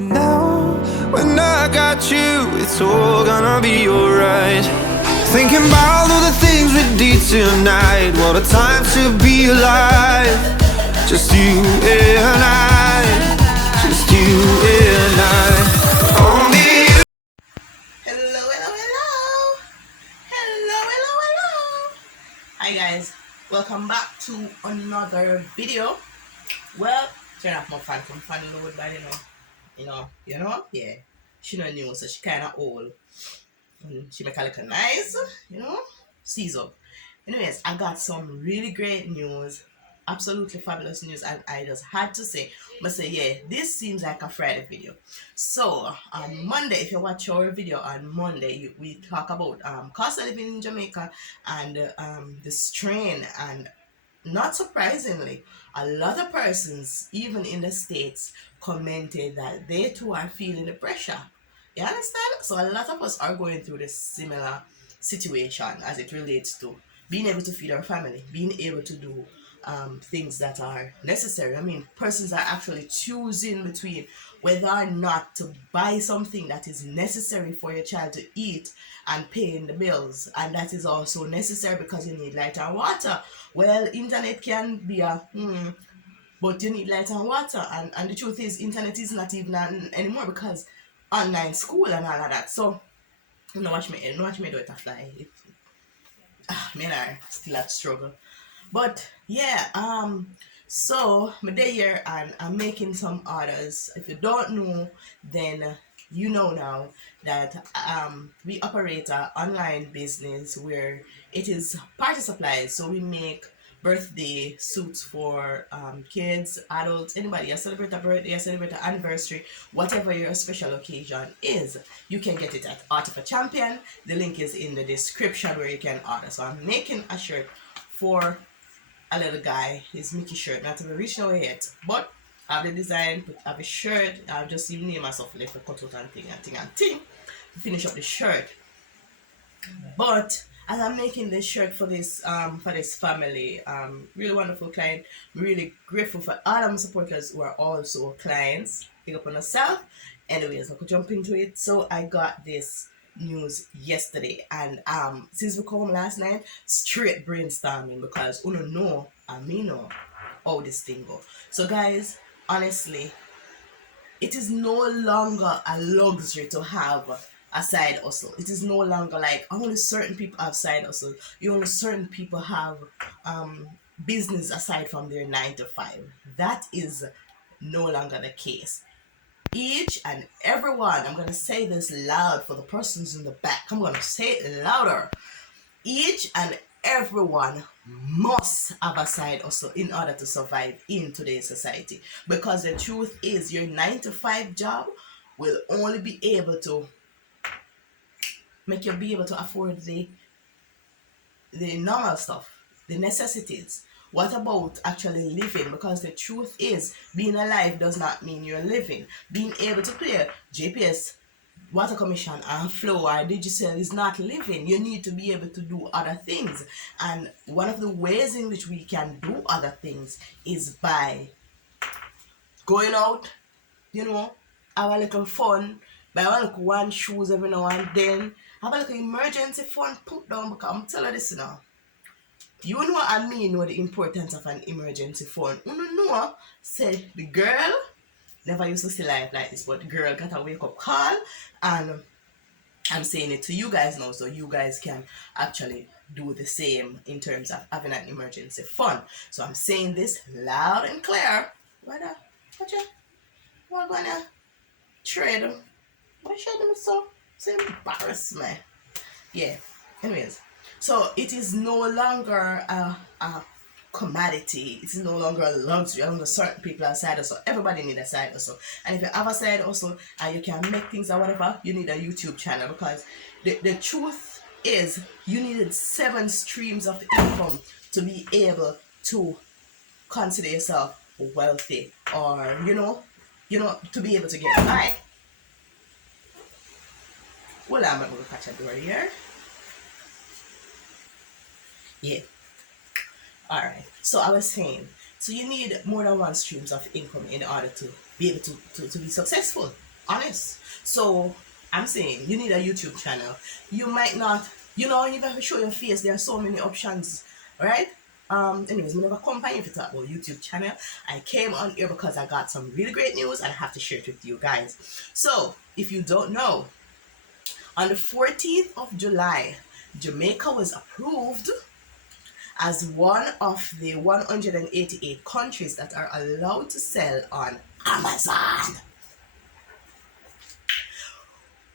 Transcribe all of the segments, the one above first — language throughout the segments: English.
Now, when I got you, it's all gonna be alright. Thinking about all the things we did tonight. What a time to be alive. Just you and I. Just you and I. Only you. Hello, hello, hello. Hello, hello, hello. Hi guys, welcome back to another video. Well, turn off my fan, come fan load by yeah. She not new, so she kinda old. And she make her look nice, Seize up. Anyways, I got some really great news, absolutely fabulous news, and I just had to say, yeah, this seems like a Friday video. So on Monday, if you watch our video on Monday, we talk about cost of living in Jamaica and the strain, and not surprisingly, a lot of persons, even in the States, commented that they too are feeling the pressure. You understand? So a lot of us are going through this similar situation as it relates to being able to feed our family, being able to do things that are necessary. I mean, persons are actually choosing between whether or not to buy something that is necessary for your child to eat and paying the bills, and that is also necessary because you need light and water. Well, internet can be but you need light and water, and the truth is internet is not even anymore because online school and all of that. So watch me do it a fly. Me and I still at struggle. But yeah, so my day here and I'm making some orders. If you don't know, then you know now that we operate an online business where it is party supplies. So we make birthday suits for kids, adults, anybody. You celebrate a birthday, you celebrate an anniversary, whatever your special occasion is, you can get it at Art of a Champion. The link is in the description where you can order. So I'm making a shirt for a little guy, his Mickey shirt, not to be reached over yet, but I have the design, I have a shirt, I've just even name myself left for cut out and thing to finish up the shirt. But as I'm making this shirt for this family, really wonderful client, really grateful for all of my supporters who are also clients. Pick up on yourself. Anyways, I could jump into it. So I got this news yesterday, and since we come last night, straight brainstorming because uno know and me know how this thing go. So guys, honestly, it is no longer a luxury to have a side hustle. It is no longer like only certain people have side hustle. Only certain people have business aside from their 9 to 5. That is no longer the case. Each and everyone, I'm gonna say this loud for the persons in the back. I'm gonna say it louder. Each and everyone must have a side hustle in order to survive in today's society, because the truth is your 9 to 5 job will only be able to make you be able to afford the normal stuff, the necessities. What about actually living? Because the truth is, being alive does not mean you're living. Being able to clear GPS, water commission, and flow or digital is not living. You need to be able to do other things. And one of the ways in which we can do other things is by going out, have a little fun, buy one shoes every now and then, have a little emergency fund put down, because I'm telling you this now. You know what I mean, know the importance of an emergency fund. You know, say the girl never used to see life like this, but the girl got a wake up call, and I'm saying it to you guys now, so you guys can actually do the same in terms of having an emergency fund. So I'm saying this loud and clear. What gonna trade? Why should I so embarrass me? Yeah. Anyways, so it is no longer a commodity. It is no longer a luxury. Only certain people have side hustle. Everybody need a side hustle. And if you have a side hustle and you can make things or whatever, you need a YouTube channel, because the truth is you needed 7 streams of income to be able to consider yourself wealthy, or to be able to get by. Well, I'm going to catch a door here. Yeah. Alright. So I was saying, so you need more than 1 streams of income in order to be able to be successful. Honest. So I'm saying you need a YouTube channel. You might not, you know, you have to show your face. There are so many options, right? Anyways, we never company if you talk about YouTube channel. I came on here because I got some really great news and I have to share it with you guys. So if you don't know, on the 14th of July, Jamaica was approved as one of the 188 countries that are allowed to sell on Amazon.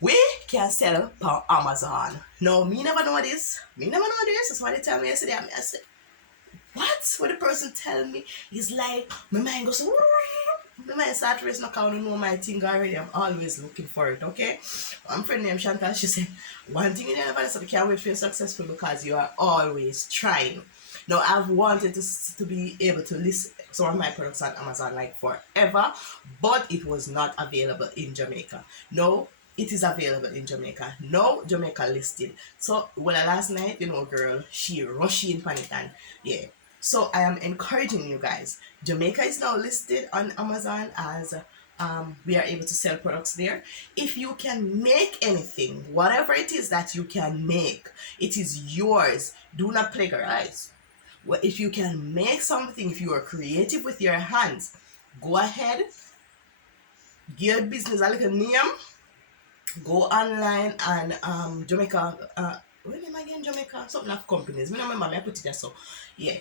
We can sell on Amazon. No, me never know this. Me never know this. That's what they tell me yesterday. I said, what? What the person tell me is like, my mind goes, my mind start racing. I can't know my thing already. I'm always looking for it, okay? I'm friend named Chantal. She said, one thing you never said, you can't wait for you successful because you are always trying. Now, I've wanted to be able to list some of my products on Amazon like forever, but it was not available in Jamaica. No, it is available in Jamaica. No, Jamaica listed. So, well, last night, you know, girl, she rushed in panic and yeah. So, I am encouraging you guys. Jamaica is now listed on Amazon as we are able to sell products there. If you can make anything, whatever it is that you can make, it is yours. Do not plagiarize. Well, if you can make something, if you are creative with your hands, go ahead, give your business a little name, go online and Jamaica, what name again, Jamaica? Something of companies. I don't remember, I put it there, so yeah.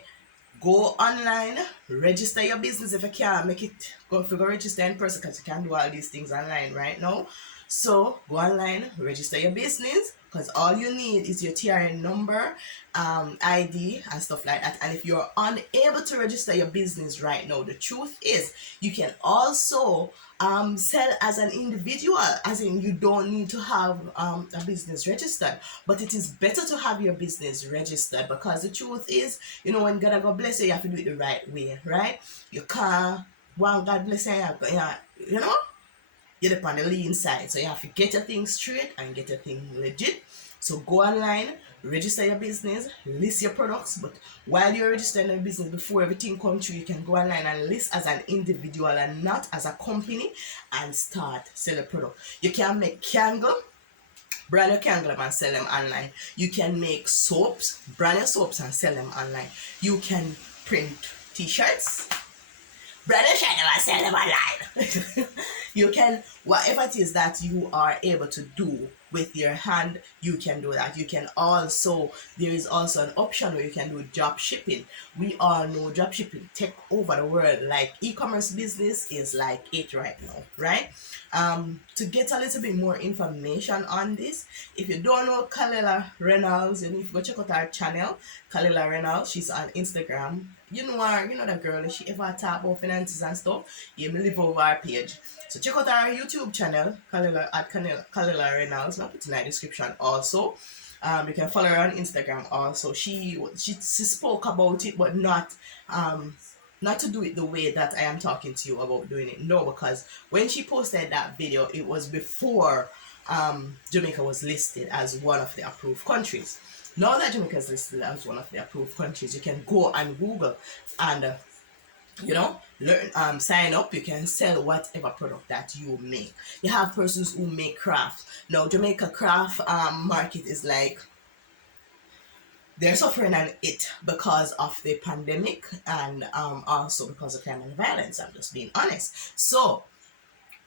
Go online, register your business if you can make it, go register in person because you can do all these things online right now. So go online, register your business because all you need is your TRN number, ID and stuff like that. And if you're unable to register your business right now, the truth is you can also sell as an individual, as in you don't need to have a business registered, but it is better to have your business registered because the truth is, you know, when God bless you, you have to do it the right way, right? You can't, well, God bless you, you know, you're on the lean side, so you have to get your thing straight and get your thing legit. So go online, register your business, list your products. But while you're registering your business, before everything comes through, you can go online and list as an individual and not as a company and start selling product. You can make candle, brand your candle and sell them online. You can make soaps, brand your soaps and sell them online. You can print t-shirts, brother China and sell them online. You can, whatever it is that you are able to do with your hand, you can do that. You can also, there is also an option where you can do drop shipping. We all know drop shipping take over the world. Like e-commerce business is like it right now, right? To get a little bit more information on this, if you don't know Kalila Reynolds, you need to go check out our channel, Kalila Reynolds. She's on Instagram. You know her, you know that girl. If she ever talk about finances and stuff, you may live over our page. So check out our YouTube channel, Kalila Reynolds. I'll put it in the description also. You can follow her on Instagram also. She spoke about it, but not to do it the way that I am talking to you about doing it. No, because when she posted that video, it was before Jamaica was listed as one of the approved countries. Now that Jamaica is listed as one of the approved countries, you can go and Google and you know, learn, sign up. You can sell whatever product that you make. You have persons who make crafts. Now Jamaica craft market is like, they're suffering on it because of the pandemic and also because of crime and violence. I'm just being honest. So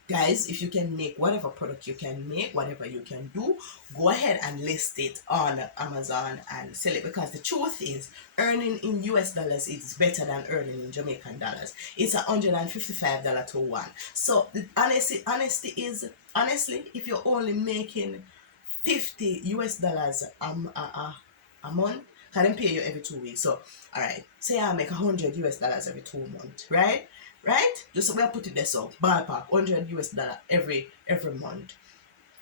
guys, if you can make whatever product you can make, whatever you can do, go ahead and list it on Amazon and sell it, because the truth is earning in US dollars is better than earning in Jamaican dollars. It's $155 to one. So the honesty is, honestly, if you're only making 50 US dollars a month, can them pay you every 2 weeks. So all right, say I make 100 US dollars every 2 months, right? Just we'll put it there, so ballpark 100 US dollar every month.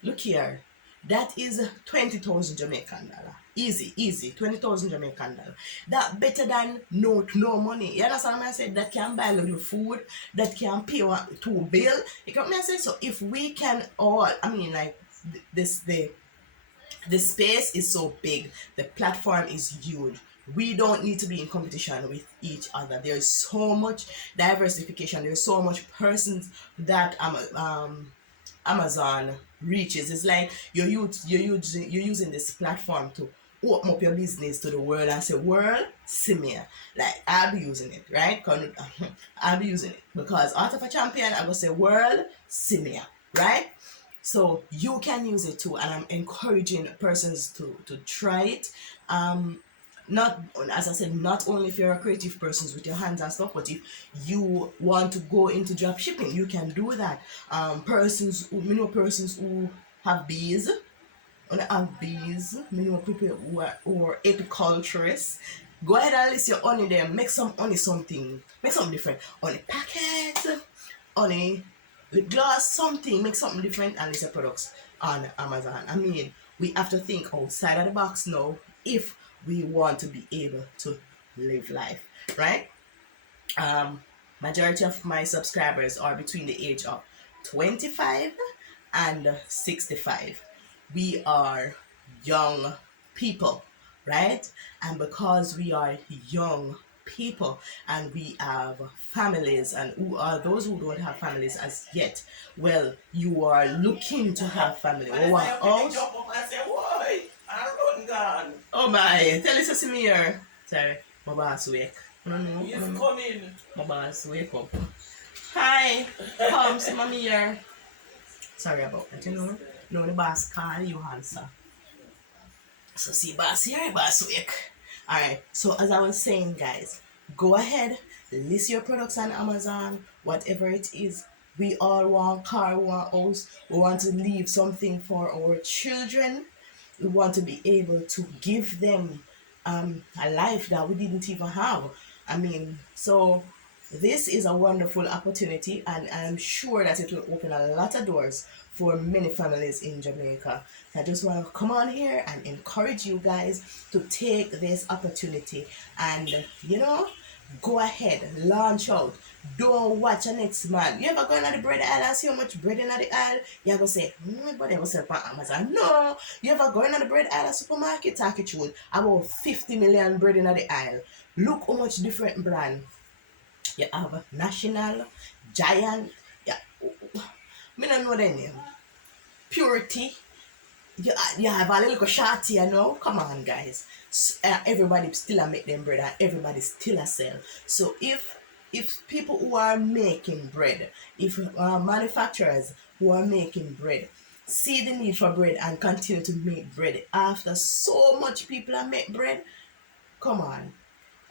Look here, that is 20,000 Jamaican dollar. Easy 20,000 Jamaican dollar. That better than no money. You understand what I said? That can buy a little food, that can pay 2 bill. You know what I say? So if we can all, I mean, like this, the space is so big, the platform is huge. We don't need to be in competition with each other. There's so much diversification. There's so much persons that Amazon reaches. It's like you're using this platform to open up your business to the world and say, world, see me. Like, I'll be using it, right? I'll be using it because Art of a Champion, I will say, world, see me, right? So you can use it too, and I'm encouraging persons to try it. Not, as I said, not only if you're a creative person with your hands and stuff, but if you want to go into drop shipping, you can do that. Persons who have bees, on have bees, people who are apiculturists. Go ahead and list your honey there. Make some honey something. Make something different. Honey packet, honey lip gloss, something. Make something different and list your products on Amazon. I mean, we have to think outside of the box now if we want to be able to live life, right? Majority of my subscribers are between the age of 25 and 65. We are young people, right? And because we are young people and we have families, and who are those who don't have families as yet, well, you are looking to have family. Oh my, tell us to see me here. Sorry, my boss wake. He's coming. My boss wake up. Hi, come see mommy here. Sorry about that, you know. No, the boss call you answer. So see boss here, boss wake. Alright, so as I was saying, guys, go ahead, list your products on Amazon, whatever it is. We all want car, we want house, we want to leave something for our children. We want to be able to give them a life that we didn't even have. I mean, so this is a wonderful opportunity, and I'm sure that it will open a lot of doors for many families in Jamaica. I just want to come on here and encourage you guys to take this opportunity and, you know, go ahead, launch out. Don't watch a next man. You ever go in the bread aisle and see how much bread in the aisle? You ever say, but they will sell on Amazon. No. You ever go in the bread aisle at supermarket, talk it with about 50 million bread in the aisle. Look how much different brand. You have National, Giant, yeah, I don't know their name. Purity. You have a little shorty, you know. Come on, guys. Everybody still make them bread, and everybody still a sell. So if people who are making bread, if manufacturers who are making bread see the need for bread and continue to make bread after so much people are make bread, come on,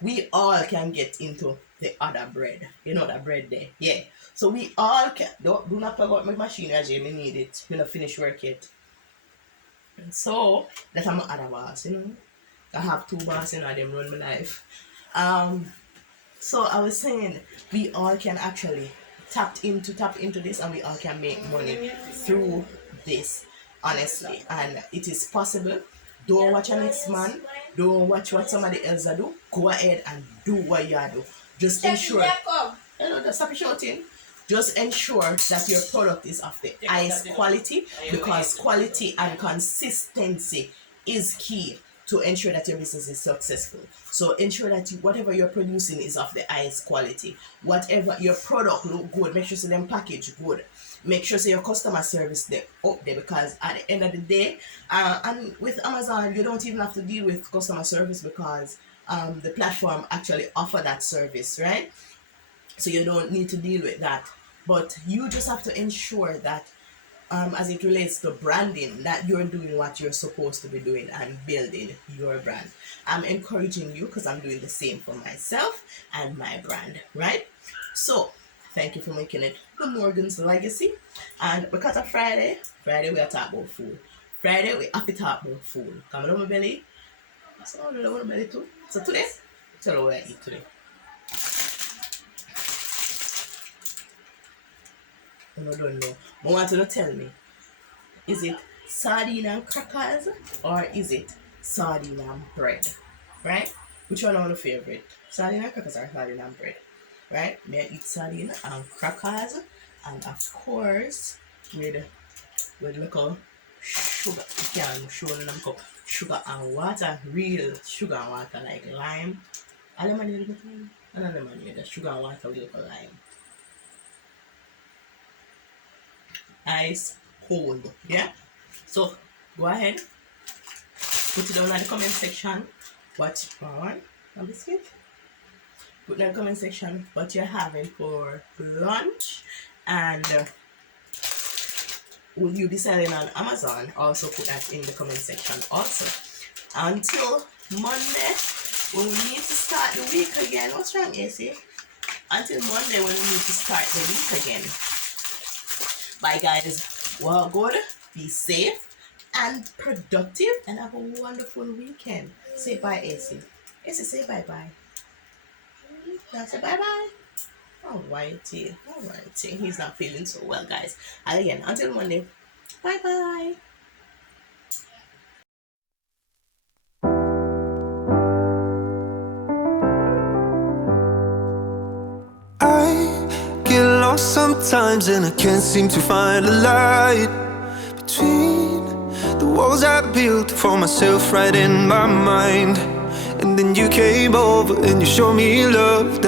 we all can get into the other bread. You know that bread there, yeah. So we all can. Do not plug out my machine, as you need it. Me not finish work yet. And so that I'm my other boss, you know. I have two bosses, you know, them run my life. So I was saying we all can actually tap into this, and we all can make money through this, honestly. And it is possible. Don't watch a next man. Don't watch what somebody else do. Go ahead and do what you do. Just ensure. Hello, just stop shouting. Just ensure that your product is of the highest quality, because quality and consistency is key to ensure that your business is successful. So ensure that whatever you're producing is of the highest quality. Whatever your product look good, make sure them package good. Make sure your customer service they up there, because at the end of the day, and with Amazon, you don't even have to deal with customer service because the platform actually offer that service, right? So you don't need to deal with that. But you just have to ensure that as it relates to branding, that you're doing what you're supposed to be doing and building your brand. I'm encouraging you because I'm doing the same for myself and my brand, right? So thank you for making it the Morgan's Legacy. And because of Friday we are talking about food. Friday we have to talk about food. Come on my belly. So I don't want belly too. So today, tell you what I eat today. I don't know. I want you to tell me, is it sardine and crackers or is it sardine and bread? Right? Which one are your favorite? Sardine and crackers or sardine and bread? Right? May I eat sardine and crackers, and of course with little sugar. You can show them cup sugar and water, real sugar and water like lime. A lemonade, and a lemonade, sugar and water with a lime. Ice cold. Yeah. So go ahead, put it down in the comment section. What on a biscuit? Put in the comment section what you're having for lunch, and will you be selling on Amazon? Also put that in the comment section. Also, until Monday, when we need to start the week again. What's wrong, AC? Until Monday, when we need to start the week again. Bye, guys. Well, good. Be safe and productive, and have a wonderful weekend. Say bye, AC. AC, say bye bye. Now say bye bye. Alrighty. He's not feeling so well, guys. And again, until Monday. Bye bye. I get lost sometimes and I can't seem to find a light between the walls I built for myself right in my mind. And then you came over and you showed me love that